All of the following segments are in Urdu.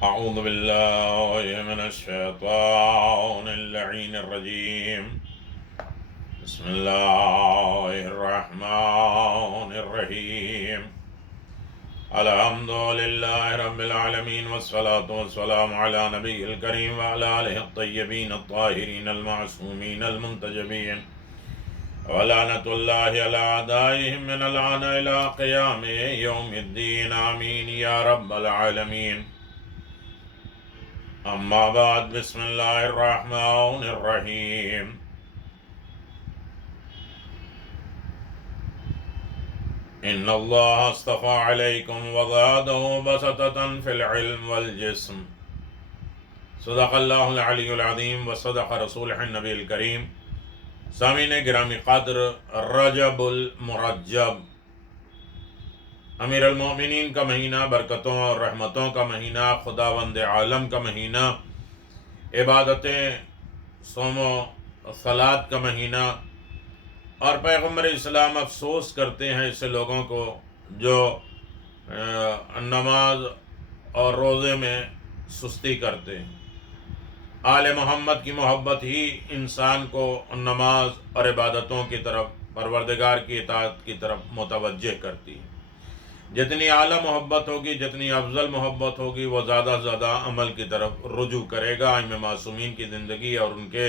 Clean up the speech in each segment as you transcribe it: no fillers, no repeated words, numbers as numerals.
أعوذ بالله من الشيطان اللعين الرجيم. بسم الله الرحمن الرحيم. الحمد لله رب العالمين والصلاة والسلام على نبي الكريم وعلى آله الطيبين الطاهرين المعصومين المنتجبين ولعنة الله على أعدائهم من الآن إلى قيام يوم الدين آمين يا رب العالمين. أما بعد، بسم الله الرحمن الرحيم. إن الله اصطفى عليكم وزاده بسطة في العلم والجسم. صدق الله العلي العظيم وصدق رسوله النبي الكريم. سامعین گرامی قدر، رجب المرجب امیر المومنین کا مہینہ، برکتوں اور رحمتوں کا مہینہ، خداوند عالم کا مہینہ، عبادتیں، صوم و صلات کا مہینہ، اور پیغمبر اسلام افسوس کرتے ہیں ایسے لوگوں کو جو نماز اور روزے میں سستی کرتے ہیں۔ آل محمد کی محبت ہی انسان کو نماز اور عبادتوں کی طرف، پروردگار کی اطاعت کی طرف متوجہ کرتی ہے۔ جتنی اعلیٰ محبت ہوگی، جتنی افضل محبت ہوگی، وہ زیادہ سے زیادہ عمل کی طرف رجوع کرے گا۔ ائمہ معصومین کی زندگی اور ان کے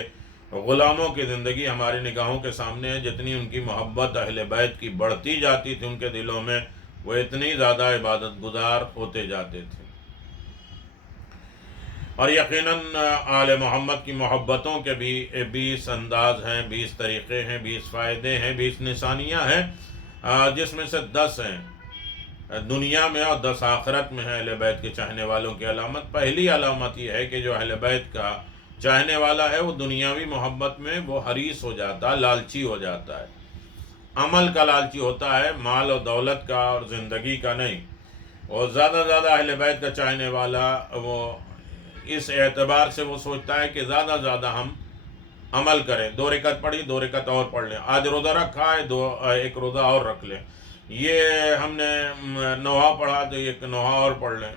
غلاموں کی زندگی ہماری نگاہوں کے سامنے ہے۔ جتنی ان کی محبت اہل بیت کی بڑھتی جاتی تھی ان کے دلوں میں، وہ اتنی زیادہ عبادت گزار ہوتے جاتے تھے۔ اور یقیناً آل محمد کی محبتوں کے بھی 20 انداز ہیں، 20 طریقے ہیں، 20 فائدے ہیں، 20 نشانیاں ہیں، جس میں سے 10 ہیں دنیا میں اور 10 آخرت میں ہیں اہل بیت کے چاہنے والوں کی علامت۔ پہلی علامت یہ ہے کہ جو اہل بیت کا چاہنے والا ہے وہ دنیاوی محبت میں وہ حریص ہو جاتا ہے، لالچی ہو جاتا ہے، عمل کا لالچی ہوتا ہے، مال و دولت کا اور زندگی کا نہیں۔ اور زیادہ زیادہ اہل بیت کا چاہنے والا وہ اس اعتبار سے وہ سوچتا ہے کہ زیادہ زیادہ ہم عمل کریں، 2 رکعت پڑھی، 2 رکعت اور پڑھ لیں، آج روزہ رکھا ہے، ایک روزہ اور رکھ لیں، یہ ہم نے نوحہ پڑھا تو ایک نوحہ اور پڑھ لیں،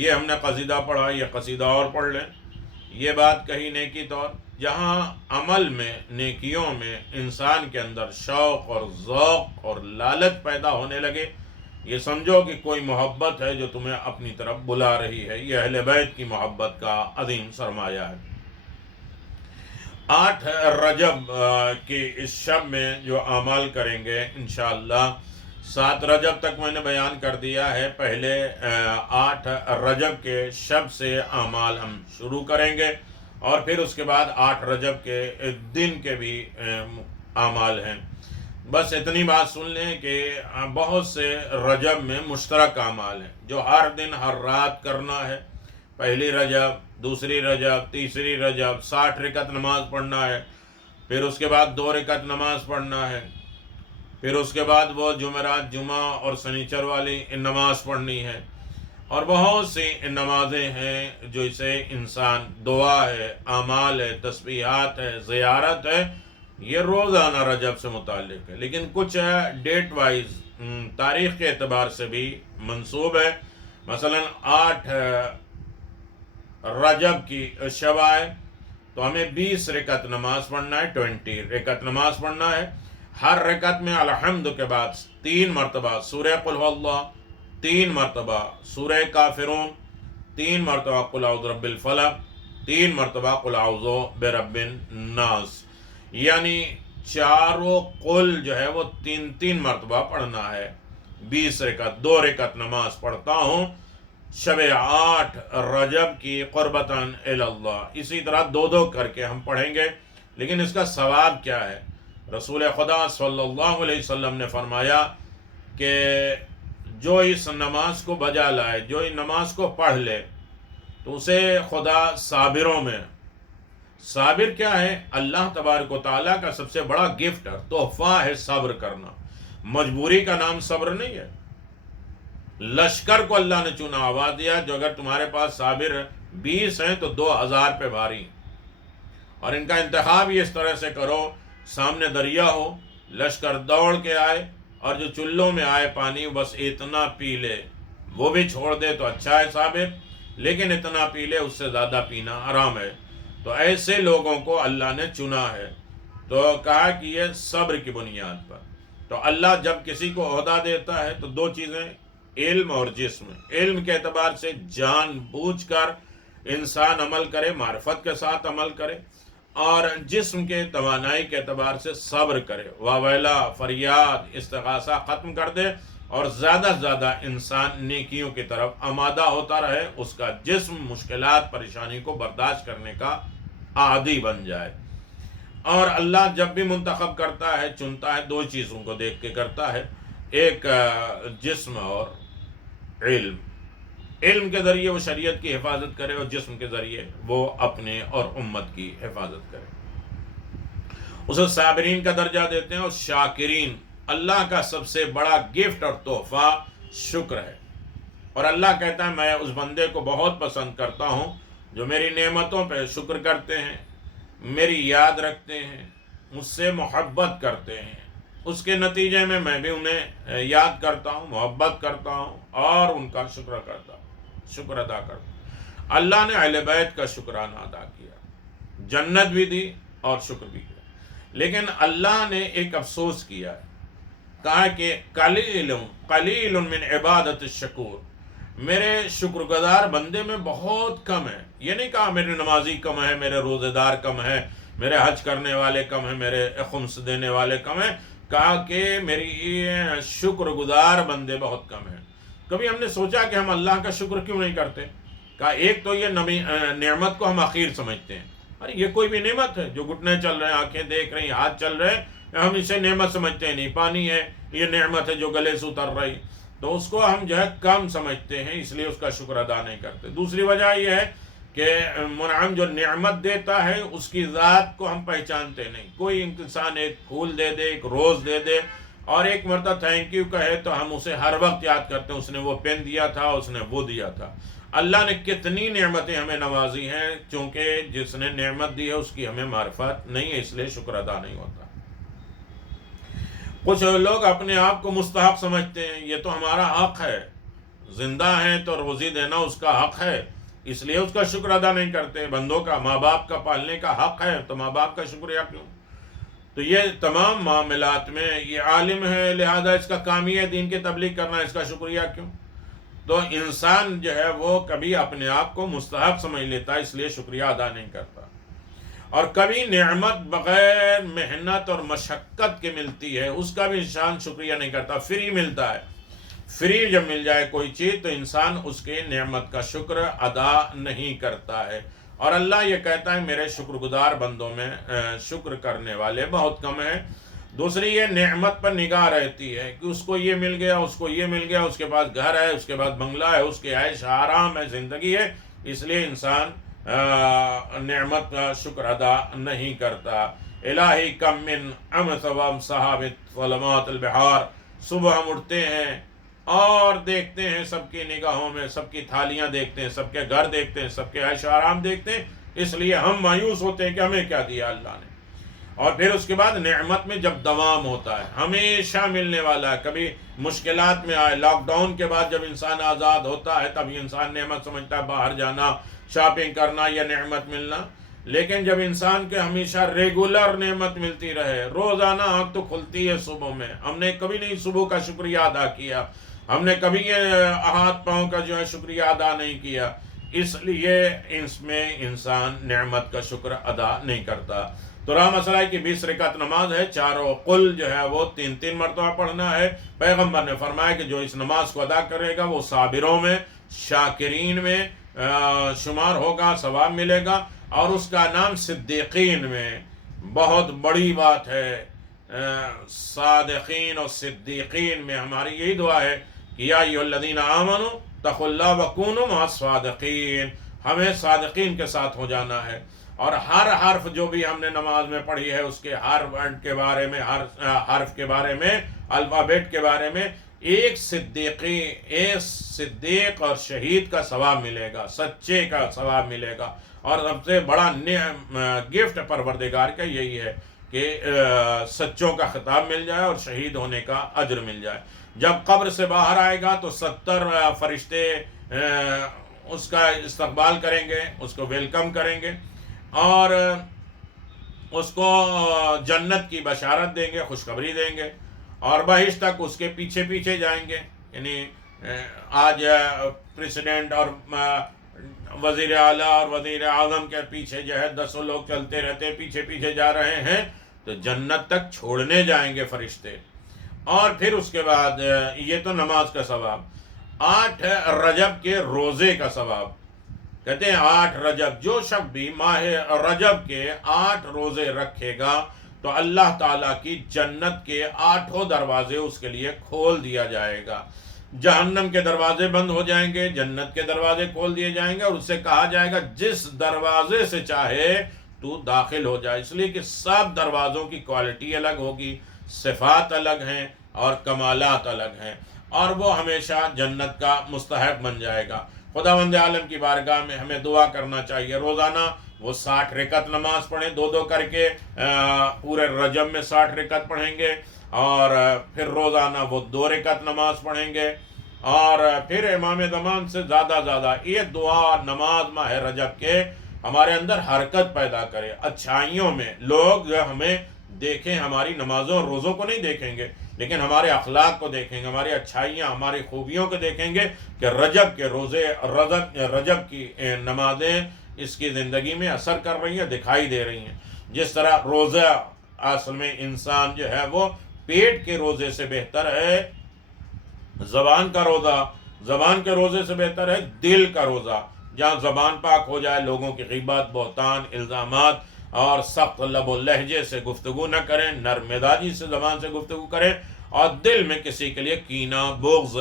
یہ ہم نے قصیدہ پڑھا، یہ قصیدہ اور پڑھ لیں۔ یہ بات کہی نیکی طور، جہاں عمل میں، نیکیوں میں انسان کے اندر شوق اور ذوق اور لالچ پیدا ہونے لگے، یہ سمجھو کہ کوئی محبت ہے جو تمہیں اپنی طرف بلا رہی ہے۔ یہ اہل بیت کی محبت کا عظیم سرمایہ ہے۔ 8 رجب کی اس شب میں جو اعمال کریں گے انشاءاللہ، 7 رجب تک میں نے بیان کر دیا ہے، پہلے 8 رجب کے شب سے اعمال ہم شروع کریں گے، اور پھر اس کے بعد 8 رجب کے دن کے بھی اعمال ہیں۔ بس اتنی بات سن لیں کہ بہت سے رجب میں مشترک اعمال ہیں جو ہر دن ہر رات کرنا ہے۔ پہلی رجب، دوسری رجب، تیسری رجب 60 رکعت نماز پڑھنا ہے، پھر اس کے بعد 2 رکعت نماز پڑھنا ہے، پھر اس کے بعد وہ جمعرات، جمعہ اور سنیچر والی نماز پڑھنی ہے، اور بہت سی نمازیں ہیں جو اسے انسان، دعا ہے، اعمال ہے، تسبیحات ہے، زیارت ہے، یہ روزانہ رجب سے متعلق ہے، لیکن کچھ ڈیٹ وائز، تاریخ کے اعتبار سے بھی منسوب ہے۔ مثلا 8 رجب کی شب آئے تو ہمیں 20 رکعت نماز پڑھنا ہے، 20 رکعت نماز پڑھنا ہے۔ ہر رکعت میں الحمد کے بعد 3 مرتبہ سورہ قل هو اللہ، 3 مرتبہ سورہ کافرون، 3 مرتبہ قل اعوذ برب الفلق، 3 مرتبہ قل اعوذ برب الناس، یعنی چاروں قل جو ہے وہ 3 مرتبہ پڑھنا ہے۔ 20 رکعت، 2 رکعت نماز پڑھتا ہوں شب 8 رجب کی قربتاً اللہ، اسی طرح 2 کر کے ہم پڑھیں گے۔ لیکن اس کا ثواب کیا ہے؟ رسول خدا صلی اللہ علیہ وسلم نے فرمایا کہ جو اس نماز کو بجا لائے، جو اس نماز کو پڑھ لے، تو اسے خدا صابروں میں، صابر کیا ہے؟ اللہ تبارک و تعالیٰ کا سب سے بڑا گفٹ ہے، تحفہ ہے صبر کرنا۔ مجبوری کا نام صبر نہیں ہے۔ لشکر کو اللہ نے چنا ہوا دیا، جو اگر تمہارے پاس صابر 20 ہیں تو 2000 پہ بھاری، اور ان کا انتخاب یہ اس طرح سے کرو، سامنے دریا ہو، لشکر دوڑ کے آئے، اور جو چلوں میں آئے پانی بس اتنا پی لے، وہ بھی چھوڑ دے تو اچھا ہے صابر، لیکن اتنا پی لے اس سے زیادہ پینا حرام ہے۔ تو ایسے لوگوں کو اللہ نے چنا ہے، تو کہا کہ یہ صبر کی بنیاد پر۔ تو اللہ جب کسی کو عہدہ دیتا ہے تو دو چیزیں، علم اور جسم۔ علم کے اعتبار سے جان بوجھ کر انسان عمل کرے، معرفت کے ساتھ عمل کرے، اور جسم کے توانائی کے اعتبار سے صبر کرے، واویلا، فریاد، استغاثہ ختم کر دے، اور زیادہ سے زیادہ انسان نیکیوں کی طرف آمادہ ہوتا رہے، اس کا جسم مشکلات پریشانی کو برداشت کرنے کا عادی بن جائے۔ اور اللہ جب بھی منتخب کرتا ہے، چنتا ہے، دو چیزوں کو دیکھ کے کرتا ہے، ایک جسم اور علم۔ علم کے ذریعے وہ شریعت کی حفاظت کرے، اور جسم کے ذریعے وہ اپنے اور امت کی حفاظت کرے۔ اسے صابرین کا درجہ دیتے ہیں، اور شاکرین۔ اللہ کا سب سے بڑا گفٹ اور تحفہ شکر ہے، اور اللہ کہتا ہے میں اس بندے کو بہت پسند کرتا ہوں جو میری نعمتوں پہ شکر کرتے ہیں، میری یاد رکھتے ہیں، مجھ سے محبت کرتے ہیں۔ اس کے نتیجے میں میں بھی انہیں یاد کرتا ہوں، محبت کرتا ہوں، اور ان کا شکر ادا کرتا ہوں۔ اللہ نے اہل بیت کا شکرانہ ادا کیا، جنت بھی دی اور شکر بھی کیا، لیکن اللہ نے ایک افسوس کیا ہے، کہا کہ قلیل من عبادت الشکور، میرے شکر گزار بندے میں بہت کم ہے۔ یہ نہیں کہا میرے نمازی کم ہے، میرے روزے دار کم ہے، میرے حج کرنے والے کم ہیں، میرے خمس دینے والے کم ہیں، کہا کہ میری شکر گزار بندے بہت کم ہیں۔ کبھی ہم نے سوچا کہ ہم اللہ کا شکر کیوں نہیں کرتے؟ کہا ایک تو یہ نعمت کو ہم حقیر سمجھتے ہیں، ارے یہ کوئی بھی نعمت ہے، جو گھٹنے چل رہے ہیں، آنکھیں دیکھ رہی ہیں، ہاتھ چل رہے ہیں، ہم اسے نعمت سمجھتے ہیں نہیں، پانی ہے یہ نعمت ہے جو گلے سے اتر رہی، تو اس کو ہم جو ہے کم سمجھتے ہیں، اس لیے اس کا شکر ادا نہیں کرتے۔ دوسری وجہ یہ ہے کہ منعم جو نعمت دیتا ہے اس کی ذات کو ہم پہچانتے نہیں۔ کوئی انسان ایک پھول دے دے، ایک روز دے دے، اور ایک مرتبہ تھینک یو کہے تو ہم اسے ہر وقت یاد کرتے ہیں، اس نے وہ پین دیا تھا، اس نے وہ دیا تھا۔ اللہ نے کتنی نعمتیں ہمیں نوازی ہیں، چونکہ جس نے نعمت دی ہے اس کی ہمیں معرفت نہیں ہے، اس لیے شکر ادا نہیں ہوتا۔ کچھ لوگ اپنے آپ کو مستحق سمجھتے ہیں، یہ تو ہمارا حق ہے، زندہ ہیں تو روزی دینا اس کا حق ہے، اس لیے اس کا شکر ادا نہیں کرتے۔ بندوں کا ماں باپ کا پالنے کا حق ہے، تو ماں باپ کا شکریہ کیوں؟ تو یہ تمام معاملات میں یہ عالم ہے لہذا اس کا کام ہی ہے دین کی تبلیغ کرنا، اس کا شکریہ کیوں؟ تو انسان جو ہے وہ کبھی اپنے آپ کو مستحق سمجھ لیتا ہے، اس لیے شکریہ ادا نہیں کرتا۔ اور کبھی نعمت بغیر محنت اور مشقت کے ملتی ہے، اس کا بھی انسان شکریہ نہیں کرتا۔ فری ملتا ہے، فری جب مل جائے کوئی چیز تو انسان اس کے نعمت کا شکر ادا نہیں کرتا ہے۔ اور اللہ یہ کہتا ہے میرے شکر گزار بندوں میں شکر کرنے والے بہت کم ہیں۔ دوسری یہ نعمت پر نگاہ رہتی ہے کہ اس کو یہ مل گیا، اس کو یہ مل گیا، اس کے پاس گھر ہے، اس کے پاس بنگلہ ہے، اس کے عیش آرام ہے، زندگی ہے، اس لیے انسان نعمت کا شکر ادا نہیں کرتا۔ الہی کم من امس وام صحابت ظلمات البحار، صبح ہم اٹھتے ہیں اور دیکھتے ہیں، سب کی نگاہوں میں سب کی تھالیاں دیکھتے ہیں، سب کے گھر دیکھتے ہیں، سب کے عیش آرام دیکھتے ہیں، اس لیے ہم مایوس ہوتے ہیں کہ ہمیں کیا دیا اللہ نے۔ اور پھر اس کے بعد نعمت میں جب دوام ہوتا ہے، ہمیشہ ملنے والا ہے، کبھی مشکلات میں آئے، لاک ڈاؤن کے بعد جب انسان آزاد ہوتا ہے تب انسان نعمت سمجھتا ہے، باہر جانا، شاپنگ کرنا یا نعمت ملنا۔ لیکن جب انسان کے ہمیشہ ریگولر نعمت ملتی رہے، روزانہ آنکھ تو کھلتی ہے صبح میں، ہم نے کبھی نہیں صبح کا شکریہ ادا کیا، ہم نے کبھی یہ ہاتھ پاؤں کا جو ہے شکریہ ادا نہیں کیا، اس لیے اس میں انسان نعمت کا شکر ادا نہیں کرتا۔ تو راہ مسئلہ کی 20 رکعت نماز ہے، چاروں قل جو ہے وہ 3 مرتبہ پڑھنا ہے۔ پیغمبر نے فرمایا کہ جو اس نماز کو ادا کرے گا وہ صابروں میں، شاکرین میں شمار ہوگا، ثواب ملے گا، اور اس کا نام صدیقین میں۔ بہت بڑی بات ہے، صادقین اور صدیقین میں ہماری یہی دعا ہے کہ یا ایھا الذین آمنوا اتقوا اللہ وکونوا مع الصادقین، ہمیں صادقین کے ساتھ ہو جانا ہے۔ اور ہر حرف جو بھی ہم نے نماز میں پڑھی ہے اس کے ہر ورڈ کے بارے میں، ہر حرف کے بارے میں، الفابیٹ کے بارے میں ایک صدیق اور شہید کا ثواب ملے گا، سچے کا ثواب ملے گا۔ اور سب سے بڑا گفٹ پروردگار کا یہی ہے کہ سچوں کا خطاب مل جائے اور شہید ہونے کا اجر مل جائے۔ جب قبر سے باہر آئے گا تو 70 فرشتے اس کا استقبال کریں گے، اس کو ویلکم کریں گے اور اس کو جنت کی بشارت دیں گے، خوشخبری دیں گے، اور بہشت تک اس کے پیچھے پیچھے جائیں گے. یعنی آج پریسیڈنٹ اور وزیر اعلیٰ اور وزیر اعظم کے پیچھے جو ہے 10 لوگ چلتے رہتے، پیچھے پیچھے جا رہے ہیں، تو جنت تک چھوڑنے جائیں گے فرشتے. اور پھر اس کے بعد یہ تو نماز کا ثواب. 8 رجب کے روزے کا ثواب. کہتے ہیں 8 رجب، جو شخص بھی ماہ رجب کے 8 روزے رکھے گا تو اللہ تعالیٰ کی جنت کے 8 دروازے اس کے لیے کھول دیا جائے گا. جہنم کے دروازے بند ہو جائیں گے، جنت کے دروازے کھول دیے جائیں گے، اور اس سے کہا جائے گا جس دروازے سے چاہے تو داخل ہو جائے. اس لیے کہ سب دروازوں کی کوالٹی الگ ہوگی، صفات الگ ہیں اور کمالات الگ ہیں، اور وہ ہمیشہ جنت کا مستحق بن جائے گا. خداوند عالم کی بارگاہ میں ہمیں دعا کرنا چاہیے. روزانہ وہ 60 رکعت نماز پڑھیں، 2 کر کے پورے رجب میں 60 رکعت پڑھیں گے، اور پھر روزانہ وہ 2 رکعت نماز پڑھیں گے، اور پھر امام زمان سے زیادہ زیادہ یہ دعا نماز ماہ رجب کے ہمارے اندر حرکت پیدا کرے، اچھائیوں میں. لوگ ہمیں دیکھیں، ہماری نمازوں اور روزوں کو نہیں دیکھیں گے، لیکن ہمارے اخلاق کو دیکھیں گے، ہماری اچھائیاں، ہماری خوبیوں کو دیکھیں گے کہ رجب کے روزے، رجب کی نمازیں اس کی زندگی میں اثر کر رہی ہیں، دکھائی دے رہی ہیں. جس طرح روزہ اصل میں انسان جو ہے وہ پیٹ کے روزے سے بہتر ہے، زبان کا روزہ زبان کے روزے سے بہتر ہے دل کا روزہ. جہاں زبان پاک ہو جائے، لوگوں کی غیبت، بہتان، الزامات اور سخت لب و لہجے سے گفتگو نہ کریں، نرم مزاجی سے زبان سے گفتگو کریں، اور دل میں کسی کے لیے کینہ، بغض،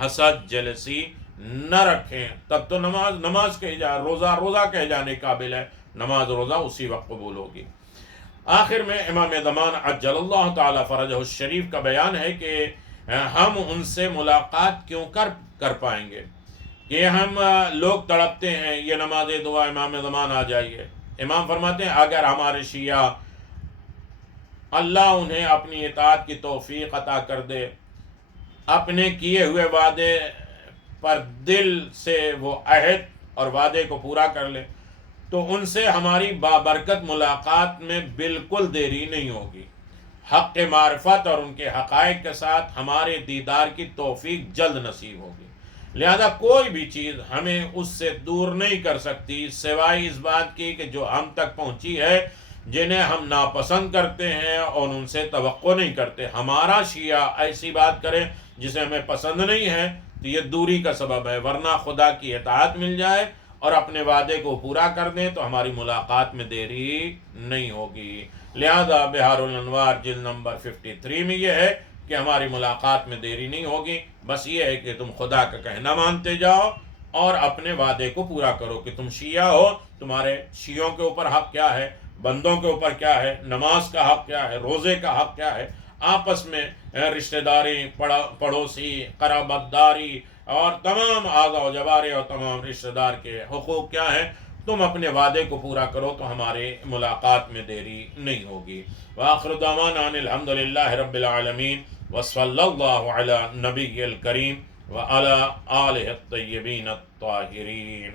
حسد، جلسی نہ رکھیں. تب تو نماز کہی جائے، روزہ کہے جانے قابل ہے. نماز روزہ اسی وقت قبول ہوگی. آخر میں امام زمان عجل اللہ تعالی فرجہ الشریف کا بیان ہے کہ ہم ان سے ملاقات کیوں کر پائیں گے. یہ ہم لوگ تڑپتے ہیں یہ نماز دعا امام زمان آ جائیے. امام فرماتے ہیں اگر ہمارے شیعہ اللہ انہیں اپنی اطاعت کی توفیق عطا کر دے، اپنے کیے ہوئے وعدے پر دل سے وہ عہد اور وعدے کو پورا کر لے، تو ان سے ہماری بابرکت ملاقات میں بالکل دیری نہیں ہوگی. حق معرفت اور ان کے حقائق کے ساتھ ہمارے دیدار کی توفیق جلد نصیب ہوگی. لہذا کوئی بھی چیز ہمیں اس سے دور نہیں کر سکتی سوائے اس بات کی کہ جو ہم تک پہنچی ہے، جنہیں ہم ناپسند کرتے ہیں اور ان سے توقع نہیں کرتے. ہمارا شیعہ ایسی بات کرے جسے ہمیں پسند نہیں ہے تو یہ دوری کا سبب ہے، ورنہ خدا کی اطاعت مل جائے اور اپنے وعدے کو پورا کر دیں تو ہماری ملاقات میں دیری نہیں ہوگی. لہذا بہار الانوار جلد نمبر 53 میں یہ ہے کہ ہماری ملاقات میں دیری نہیں ہوگی. بس یہ ہے کہ تم خدا کا کہنا مانتے جاؤ اور اپنے وعدے کو پورا کرو کہ تم شیعہ ہو، تمہارے شیعوں کے اوپر حق کیا ہے، بندوں کے اوپر کیا ہے، نماز کا حق کیا ہے، روزے کا حق کیا ہے، آپس میں رشتہ داری، پڑوسی، قرابت داری اور تمام اعضاء و جوارے اور تمام رشتہ دار کے حقوق کیا ہیں. تم اپنے وعدے کو پورا کرو تو ہمارے ملاقات میں دیری نہیں ہوگی. وآخر دعوانا ان الحمدللہ رب العالمین وصلی اللہ علی نبی الکریم وعلی آلہ الطیبین الطاہرین.